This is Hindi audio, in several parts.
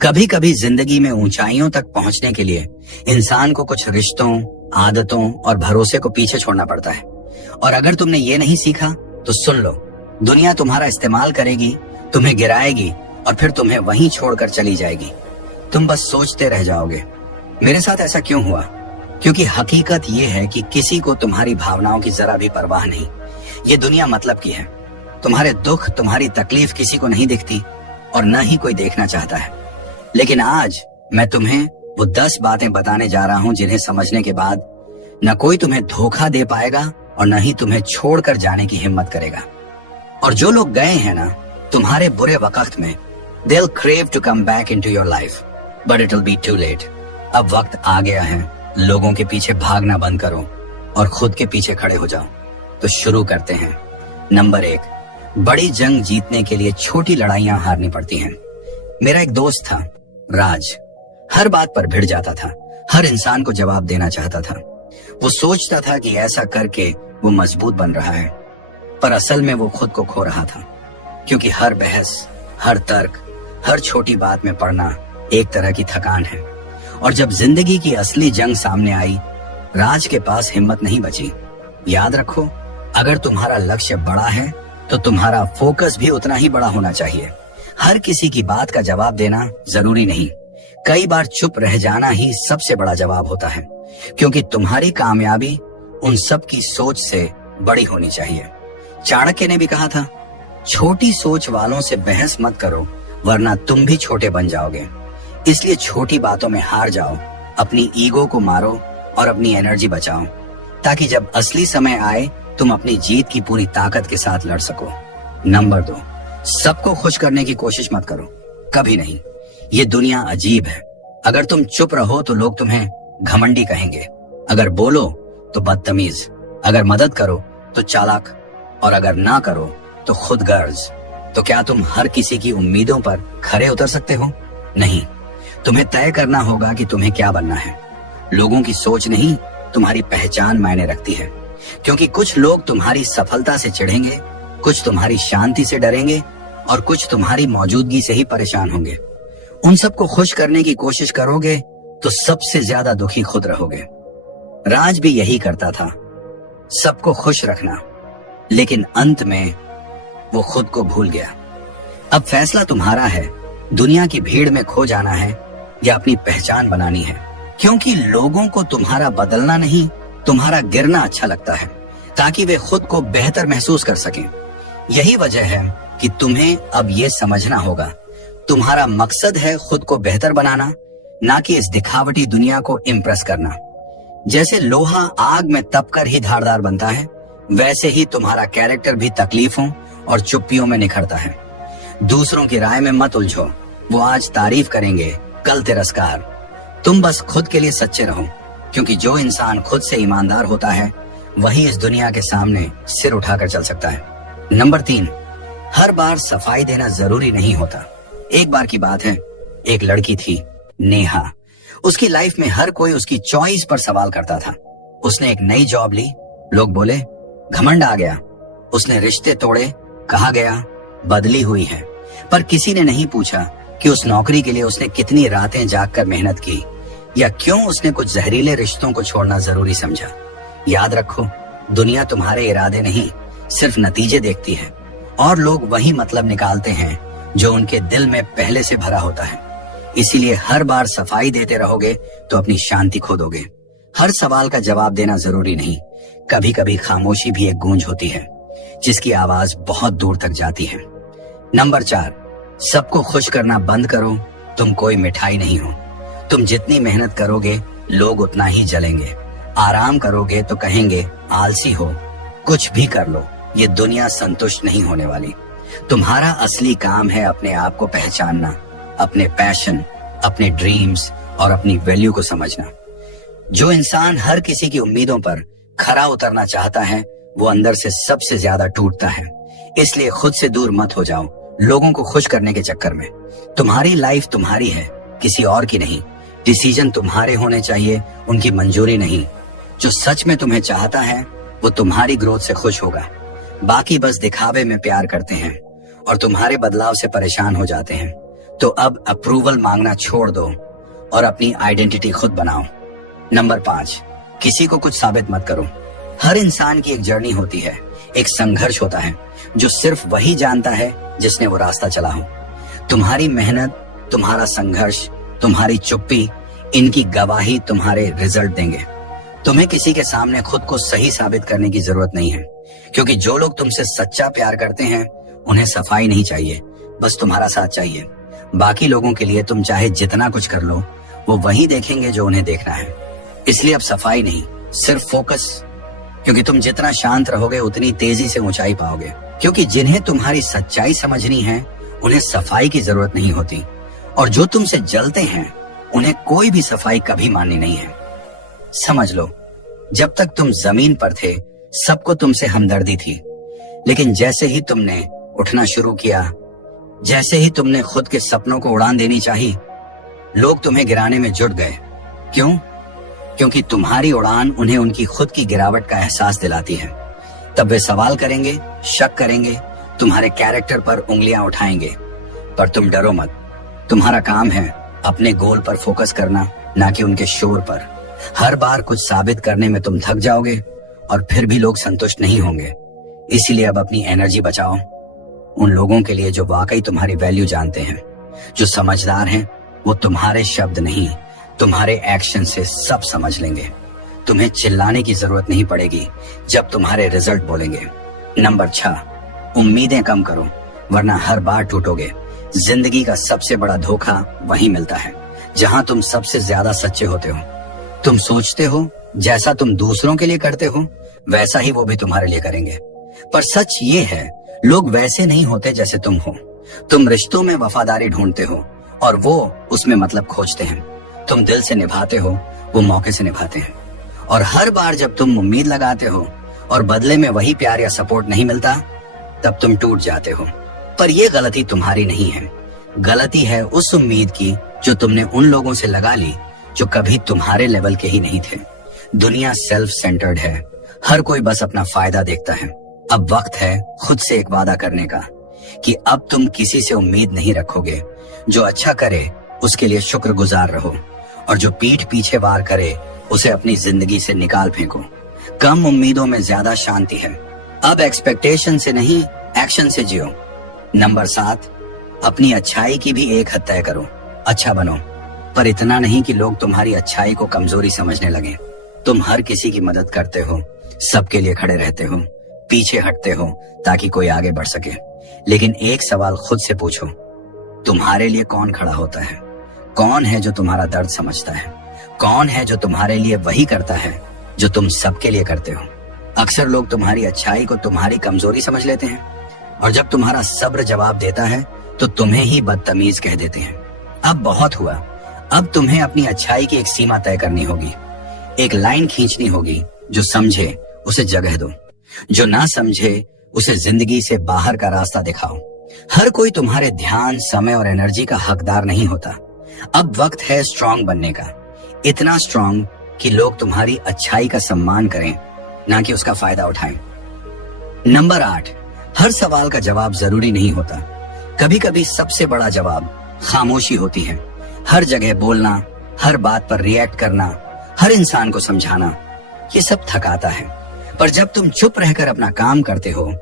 कभी कभी जिंदगी में ऊंचाइयों तक पहुंचने के लिए इंसान को कुछ रिश्तों, आदतों और भरोसे को पीछे छोड़ना पड़ता है। और अगर तुमने ये नहीं सीखा तो सुन लो, दुनिया तुम्हारा इस्तेमाल करेगी, तुम्हें गिराएगी और फिर तुम्हें वहीं छोड़कर चली जाएगी। तुम बस सोचते रह जाओगे, मेरे साथ ऐसा क्यों हुआ? क्योंकि हकीकत ये है कि किसी को तुम्हारी भावनाओं की जरा भी परवाह नहीं। ये दुनिया मतलब की है। तुम्हारे दुख, तुम्हारी तकलीफ किसी को नहीं दिखती और न ही कोई देखना चाहता है। लेकिन आज मैं तुम्हें वो 10 बातें बताने जा रहा हूं जिन्हें समझने के बाद न कोई तुम्हें धोखा दे पाएगा और न ही तुम्हें छोड़कर जाने की हिम्मत करेगा। और जो लोग गए हैं ना तुम्हारे बुरे वक्त में, they'll crave to come back into your life, but it'll be too late। अब वक्त आ गया है, लोगों के पीछे भागना बंद करो और खुद के पीछे खड़े हो जाओ। तो शुरू करते हैं। नंबर 1, बड़ी जंग जीतने के लिए छोटी लड़ाइयां हारनी पड़ती हैं। मेरा एक दोस्त था, राज। हर बात पर भिड़ जाता था, हर इंसान को जवाब देना चाहता था। वो सोचता था कि ऐसा करके वो मजबूत बन रहा है, पर असल में वो खुद को खो रहा था। क्योंकि हर बहस, हर तर्क, हर छोटी बात में पड़ना एक तरह की थकान है। और जब जिंदगी की असली जंग सामने आई, राज के पास हिम्मत नहीं बची। याद रखो, अगर तुम्हारा लक्ष्य बड़ा है तो तुम्हारा फोकस भी उतना ही बड़ा होना चाहिए। हर किसी की बात का जवाब देना जरूरी नहीं। कई बार चुप रह जाना ही सबसे बड़ा जवाब होता है, क्योंकि तुम्हारी कामयाबी उन सब की सोच से बड़ी होनी चाहिए। चाणक्य ने भी कहा था, छोटी सोच वालों से बहस मत करो वरना तुम भी छोटे बन जाओगे। इसलिए छोटी बातों में हार जाओ, अपनी ईगो को मारो और अपनी एनर्जी बचाओ, ताकि जब असली समय आए तुम अपनी जीत की पूरी ताकत के साथ लड़ सको। नंबर 2, सबको खुश करने की कोशिश मत करो, कभी नहीं। ये दुनिया अजीब है। अगर तुम चुप रहो तो लोग तुम्हें घमंडी कहेंगे, अगर बोलो तो बदतमीज, अगर मदद करो तो चालाक और अगर ना करो तो खुदगर्ज। तो क्या तुम हर किसी की उम्मीदों पर खरे उतर सकते हो? नहीं। तुम्हें तय करना होगा कि तुम्हें क्या बनना है। लोगों की सोच नहीं, तुम्हारी पहचान मायने रखती है। क्योंकि कुछ लोग तुम्हारी सफलता से चिढ़ेंगे, कुछ तुम्हारी शांति से डरेंगे और कुछ तुम्हारी मौजूदगी से ही परेशान होंगे। उन सबको खुश करने की कोशिश करोगे तो सबसे ज्यादा दुखी खुद रहोगे। राज भी यही करता था, सबको खुश रखना, लेकिन अंत में वो खुद को भूल गया। अब फैसला तुम्हारा है, दुनिया की भीड़ में खो जाना है या अपनी पहचान बनानी है। क्योंकि लोगों को तुम्हारा बदलना नहीं, तुम्हारा गिरना अच्छा लगता है, ताकि वे खुद को बेहतर महसूस कर सकें। यही वजह है कि तुम्हें अब ये समझना होगा, तुम्हारा मकसद है खुद को बेहतर बनाना, ना कि इस दिखावटी दुनिया को इम्प्रेस करना। जैसे लोहा आग में तपकर ही धारदार बनता है, वैसे ही तुम्हारा कैरेक्टर भी तकलीफों और चुप्पियों में निखरता है। दूसरों की राय में मत उलझो, वो आज तारीफ करेंगे, कल तिरस्कार। तुम बस खुद के लिए सच्चे रहो, क्योंकि जो इंसान खुद से ईमानदार होता है वही इस दुनिया के सामने सिर उठाकर चल सकता है। नंबर 3, हर बार सफाई देना जरूरी नहीं होता। एक बार की बात है, एक लड़की थी, नेहा। उसकी लाइफ में हर कोई उसकी चॉइस पर सवाल करता था। उसने एक नई जॉब ली, लोग बोले घमंड आ गया। उसने रिश्ते तोड़े, कहा गया बदली हुई है। पर किसी ने नहीं पूछा कि उस नौकरी के लिए उसने कितनी रातें जागकर मेहनत की, या क्यों उसने कुछ जहरीले रिश्तों को छोड़ना जरूरी समझा। याद रखो, दुनिया तुम्हारे इरादे नहीं, सिर्फ नतीजे देखती है, और लोग वही मतलब निकालते हैं जो उनके दिल में पहले से भरा होता है। इसीलिए हर बार सफाई देते रहोगे तो अपनी शांति खो दोगे। हर सवाल का जवाब देना जरूरी नहीं, कभी कभी खामोशी भी एक गूंज होती है, जिसकी आवाज बहुत दूर तक जाती है। नंबर 4, सबको खुश करना बंद करो, तुम कोई मिठाई नहीं हो। तुम जितनी मेहनत करोगे लोग उतना ही जलेंगे। आराम करोगे तो कहेंगे आलसी हो। कुछ भी कर लो, ये दुनिया संतुष्ट नहीं होने वाली। तुम्हारा असली काम है अपने आप को पहचानना, अपने पैशन, अपने ड्रीम्स और अपनी वैल्यू को समझना। जो इंसान हर किसी की उम्मीदों पर खरा उतरना चाहता है वो अंदर से सबसे ज्यादा टूटता है। इसलिए खुद से दूर मत हो जाओ लोगों को खुश करने के चक्कर में। तुम्हारी लाइफ तुम्हारी है, किसी और की नहीं। डिसीजन तुम्हारे होने चाहिए, उनकी मंजूरी नहीं। जो सच में तुम्हें चाहता है वो तुम्हारी ग्रोथ से खुश होगा। बाकी बस दिखावे में प्यार करते हैं और तुम्हारे बदलाव से परेशान हो जाते हैं। तो अब अप्रूवल मांगना छोड़ दो और अपनी आइडेंटिटी खुद बनाओ। नंबर 5, किसी को कुछ साबित मत करो। हर इंसान की एक जर्नी होती है, एक संघर्ष होता है जो सिर्फ वही जानता है जिसने वो रास्ता चला हो। तुम्हारी मेहनत, तुम्हारा संघर्ष, तुम्हारी चुप्पी, इनकी गवाही तुम्हारे रिजल्ट देंगे। तुम्हें किसी के सामने खुद को सही साबित करने की जरूरत नहीं है, क्योंकि जो लोग तुमसे सच्चा प्यार करते हैं उन्हें सफाई नहीं चाहिए, बस तुम्हारा साथ चाहिए। बाकी लोगों के लिए तुम चाहे जितना कुछ कर लो, वो वही देखेंगे जो उन्हें देखना है। इसलिए अब सफाई नहीं, सिर्फ फोकस, क्योंकि तुम जितना शांत रहोगे उतनी तेजी से ऊंचाई पाओगे। क्योंकि जिन्हें तुम्हारी सच्चाई समझनी है उन्हें सफाई की जरूरत नहीं होती, और जो तुमसे जलते हैं उन्हें कोई भी सफाई कभी माननी नहीं है। समझ लो, जब तक तुम जमीन पर थे सबको तुमसे हमदर्दी थी, लेकिन जैसे ही तुमने उठना शुरू किया, जैसे ही तुमने खुद के सपनों को उड़ान देनी चाही, लोग तुम्हें गिराने में जुट गए। क्यों? क्योंकि तुम्हारी उड़ान उन्हें उनकी खुद की गिरावट का एहसास दिलाती है। तब वे सवाल करेंगे, शक करेंगे, तुम्हारे कैरेक्टर पर उंगलियां उठाएंगे। पर तुम डरो मत, तुम्हारा काम है अपने गोल पर फोकस करना, ना कि उनके शोर पर। हर बार कुछ साबित करने में तुम थक जाओगे और फिर भी लोग संतुष्ट नहीं होंगे। इसीलिए अब अपनी एनर्जी बचाओ उन लोगों के लिए जो वाकई तुम्हारी वैल्यू जानते हैं, जो समझदार हैं। वो तुम्हारे शब्द नहीं, तुम्हारे एक्शन से सब समझ लेंगे। तुम्हें चिल्लाने की जरूरत नहीं पड़ेगी जब तुम्हारे रिजल्ट बोलेंगे। नंबर 6, उम्मीदें कम करो, वरना हर बार टूटोगे। जिंदगी का सबसे बड़ा धोखा वहीं मिलता है जहां तुम सबसे ज्यादा सच्चे होते हो। तुम सोचते हो जैसा तुम दूसरों के लिए करते हो वैसा ही वो भी तुम्हारे लिए करेंगे, पर सच ये है लोग वैसे नहीं होते जैसे तुम हो। तुम रिश्तों में वफादारी ढूंढते हो और वो उसमें मतलब खोजते हैं। तुम दिल से निभाते हो, वो मौके से निभाते हैं। और हर बार जब तुम उम्मीद लगाते हो और बदले में वही प्यार या सपोर्ट नहीं मिलता, तब तुम टूट जाते हो। पर यह गलती तुम्हारी नहीं है, गलती है उस उम्मीद की जो तुमने उन लोगों से लगा ली जो कभी तुम्हारे लेवल के ही नहीं थे। दुनिया सेल्फ सेंटर्ड है, हर कोई बस अपना फायदा देखता है। अब वक्त है खुद से एक वादा करने का कि अब तुम किसी से उम्मीद नहीं रखोगे। जो अच्छा करे उसके लिए शुक्रगुजार रहो, और जो पीठ पीछे वार करे उसे अपनी जिंदगी से निकाल फेंको। कम उम्मीदों में ज्यादा शांति है। अब एक्सपेक्टेशन से नहीं, एक्शन से जियो। नंबर 7, अपनी अच्छाई की भी एक हद तय करो। अच्छा बनो, पर इतना नहीं कि लोग तुम्हारी अच्छाई को कमजोरी समझने लगे। तुम हर किसी की मदद करते हो, सबके लिए खड़े रहते हो, पीछे हटते हो ताकि कोई आगे बढ़ सके। लेकिन एक सवाल खुद से पूछो, तुम्हारे लिए कौन खड़ा होता है? कौन है जो तुम्हारा दर्द समझता है? कौन है जो तुम्हारे लिए वही करता है जो तुम सबके लिए करते हो? अक्सर लोग तुम्हारी अच्छाई को तुम्हारी कमजोरी समझ लेते हैं, और जब तुम्हारा सब्र जवाब देता है तो तुम्हें ही बदतमीज कह देते हैं। अब बहुत हुआ, अब तुम्हें अपनी अच्छाई की एक सीमा तय करनी होगी। एक लाइन खींचनी होगी। जो समझे उसे जगह दो, जो ना समझे उसे जिंदगी से बाहर का रास्ता दिखाओ। हर कोई तुम्हारे ध्यान, समय और एनर्जी का हकदार नहीं होता। अब वक्त है स्ट्रांग बनने का, इतना स्ट्रांग कि लोग तुम्हारी अच्छाई का सम्मान करें, ना कि उसका फायदा उठाएं। नंबर 8, हर सवाल का जवाब जरूरी नहीं होता। कभी कभी सबसे बड़ा जवाब खामोशी होती है। हर जगह बोलना, हर बात पर रिएक्ट करना, हर इंसान को समझाना, ये सब थकाता है। पर जब तुम चुप रहकर अपना काम करते हो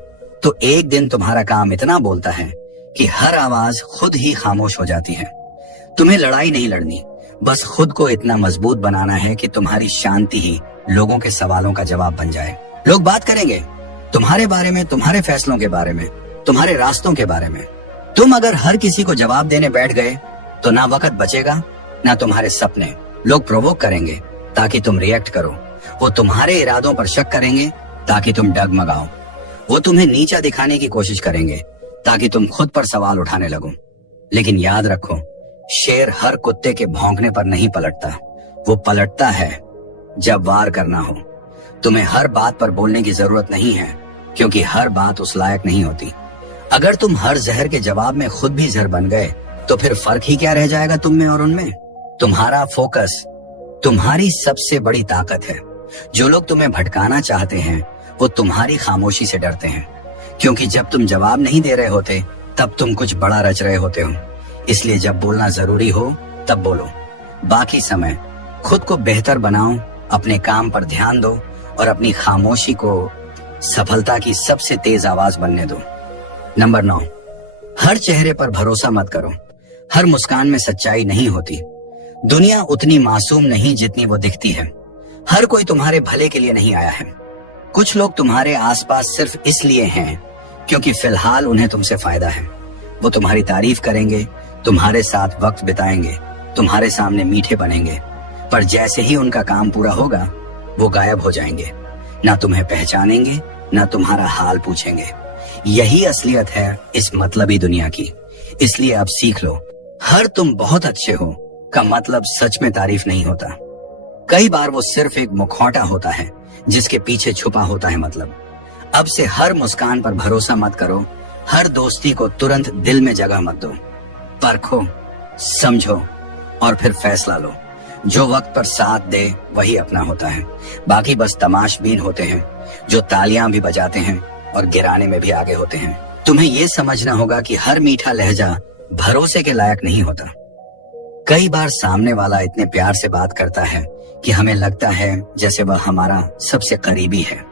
तो एक दिन तुम्हारा काम इतना बोलता है कि हर आवाज खुद ही खामोश हो जाती है। तुम्हें लड़ाई नहीं लड़नी, बस खुद को इतना मजबूत बनाना है कि तुम्हारी शांति ही लोगों के सवालों का जवाब बन जाए। लोग बात करेंगे तुम्हारे बारे में, तुम्हारे फैसलों के बारे में, तुम्हारे रास्तों के बारे में। तुम अगर हर किसी को जवाब देने बैठ गए तो ना वक्त बचेगा, ना तुम्हारे सपने। लोग प्रोवोक करेंगे ताकि तुम रिएक्ट करो। वो तुम्हारे इरादों पर शक करेंगे ताकि तुम डगमगाओ। वो तुम्हें नीचा दिखाने की कोशिश करेंगे ताकि तुम खुद पर सवाल उठाने लगो। लेकिन याद रखो, शेर हर कुत्ते के भौंकने पर नहीं पलटता, वो पलटता है जब वार करना हो। तुम्हें हर बात पर बोलने की जरूरत नहीं है, क्योंकि हर बात उस लायक नहीं होती। अगर तुम हर जहर के जवाब में खुद भी जहर बन गए तो फिर फर्क ही क्या रह जाएगा तुम में और उनमें? तुम्हारा फोकस तुम्हारी सबसे बड़ी ताकत है। जो लोग तुम्हें भटकाना चाहते हैं वो तुम्हारी खामोशी से डरते हैं, क्योंकि जब तुम जवाब नहीं दे रहे होते तब तुम कुछ बड़ा रच रहे होते हो। इसलिए जब बोलना जरूरी हो तब बोलो। बाकी समय खुद को बेहतर बनाओ, अपने काम पर ध्यान दो और अपनी खामोशी को सफलता की सबसे तेज आवाज बनने दो। नंबर 9, हर चेहरे पर भरोसा मत करो। हर मुस्कान में सच्चाई नहीं होती। दुनिया उतनी मासूम नहीं जितनी वो दिखती है। हर कोई तुम्हारे भले के लिए नहीं आया है। कुछ लोग तुम्हारे आसपास सिर्फ इसलिए हैं क्योंकि फिलहाल उन्हें तुमसे फायदा है। वो तुम्हारी तारीफ करेंगे, तुम्हारे साथ वक्त बिताएंगे, तुम्हारे सामने मीठे बनेंगे, पर जैसे ही उनका काम पूरा होगा वो गायब हो जाएंगे। ना तुम्हें पहचानेंगे, ना तुम्हारा हाल पूछेंगे। यही असलियत है इस मतलबी दुनिया की। इसलिए अब सीख लो, हर तुम बहुत अच्छे हो का मतलब सच में तारीफ नहीं होता। कई बार वो सिर्फ एक मुखौटा होता है जिसके पीछे छुपा होता है मतलब। अब से हर मुस्कान पर भरोसा मत करो, हर दोस्ती को तुरंत दिल में जगह मत दो। परखो, समझो और फिर फैसला लो। जो वक्त पर साथ दे वही अपना होता है। बाकी बस तमाशबीन होते हैं जो तालियां भी बजाते हैं और गिराने में भी आगे होते हैं। तुम्हें यह समझना होगा कि हर मीठा लहजा भरोसे के लायक नहीं होता। कई बार सामने वाला इतने प्यार से बात करता है कि हमें लगता है जैसे वह हमारा सबसे करीबी है,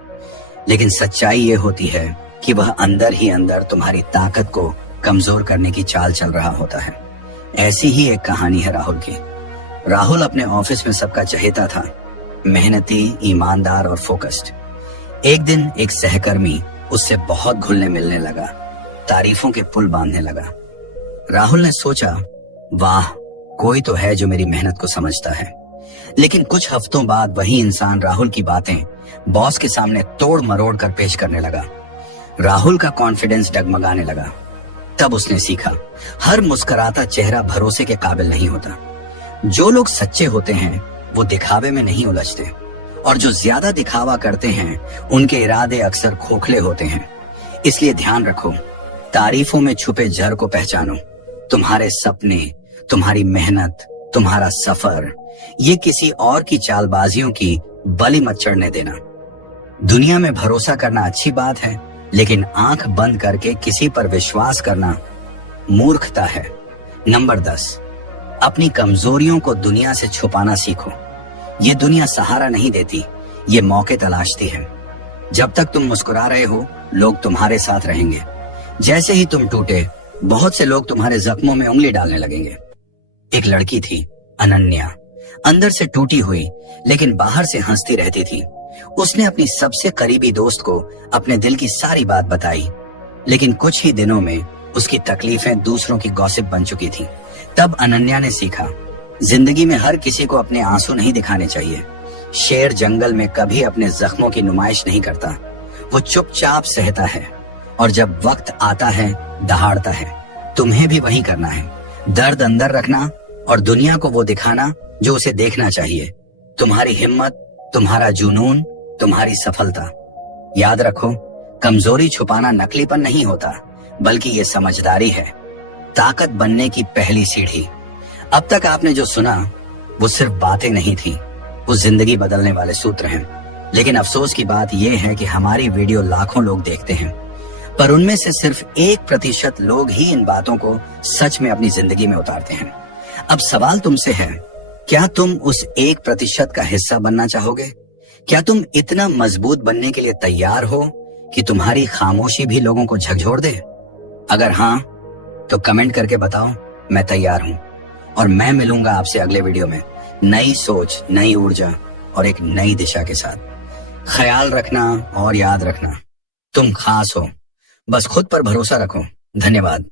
लेकिन सच्चाई ये होती है कि वह अंदर ही अंदर तुम्हारी ताकत को कमजोर करने की चाल चल रहा होता है। ऐसी ही एक कहानी है राहुल की। राहुल अपने ऑफिस में सबका चहेता था, मेहनती, ईमानदार और फोकस्ड। एक दिन एक सहकर्मी उससे बहुत घुलने मिलने लगा, तारीफों के पुल बांधने लगा। राहुल ने सोचा, वाह, कोई तो है जो मेरी मेहनत को समझता है। लेकिन कुछ हफ्तों बाद वही इंसान राहुल की बातें बॉस के सामने तोड़ मरोड़ कर पेश करने लगा। राहुल का कॉन्फिडेंस डगमगाने लगा। तब उसने सीखा, हर मुस्कुराता चेहरा भरोसे के काबिल नहीं होता। जो लोग सच्चे होते हैं वो दिखावे में नहीं उलझते, और जो ज्यादा दिखावा करते हैं उनके इरादे अक्सर खोखले होते हैं। इसलिए ध्यान रखो, तारीफों में छुपे जर को पहचानो। तुम्हारे सपने, तुम्हारी मेहनत, तुम्हारा सफर, ये किसी और की चालबाजियों की बलि मत चढ़ने देना। दुनिया में भरोसा करना अच्छी बात है, लेकिन आंख बंद करके किसी पर विश्वास करना मूर्खता है। नंबर 10, अपनी कमजोरियों को दुनिया से छुपाना सीखो। ये दुनिया सहारा नहीं देती, ये मौके तलाशती है। जब तक तुम मुस्कुरा रहे हो, लोग तुम्हारे साथ रहेंगे। जैसे ही तुम टूटे, बहुत से लोग तुम्हारे जख्मों में उंगली डालने लगेंगे। एक लड़की थी, अनन्या, अंदर से टूटी हुई लेकिन बाहर से हंसती रहती थी। उसने अपनी सबसे करीबी दोस्त को अपने दिल की सारी बात बताई, लेकिन कुछ ही दिनों में उसकी तकलीफें दूसरों की गॉसिप बन चुकी थी। तब अनन्या ने सीखा, जिंदगी में हर किसी को अपने आंसू नहीं दिखाने चाहिए। शेर जंगल में कभी अपने जख्मों की नुमाइश नहीं करता, वो चुपचाप सहता है, और जब वक्त आता है दहाड़ता है। तुम्हें भी वही करना है, दर्द अंदर रखना और दुनिया को वो दिखाना जो उसे देखना चाहिए। तुम्हारी हिम्मत, तुम्हारा जुनून, तुम्हारी सफलता। याद रखो, कमजोरी छुपाना नकलीपन नहीं होता, बल्कि ये समझदारी है, ताकत बनने की पहली सीढ़ी। अब तक आपने जो सुना वो सिर्फ बातें नहीं थी, वो जिंदगी बदलने वाले सूत्र हैं। लेकिन अफसोस की बात यह है कि हमारी वीडियो लाखों लोग देखते हैं, पर उनमें से सिर्फ 1% लोग ही इन बातों को सच में अपनी जिंदगी में उतारते हैं। अब सवाल तुमसे है, क्या तुम उस 1% का हिस्सा बनना चाहोगे? क्या तुम इतना मजबूत बनने के लिए तैयार हो कि तुम्हारी खामोशी भी लोगों को झकझोर दे? अगर हाँ, तो कमेंट करके बताओ, मैं तैयार हूं। और मैं मिलूंगा आपसे अगले वीडियो में नई सोच, नई ऊर्जा और एक नई दिशा के साथ। ख्याल रखना और याद रखना, तुम खास हो, बस खुद पर भरोसा रखो। धन्यवाद।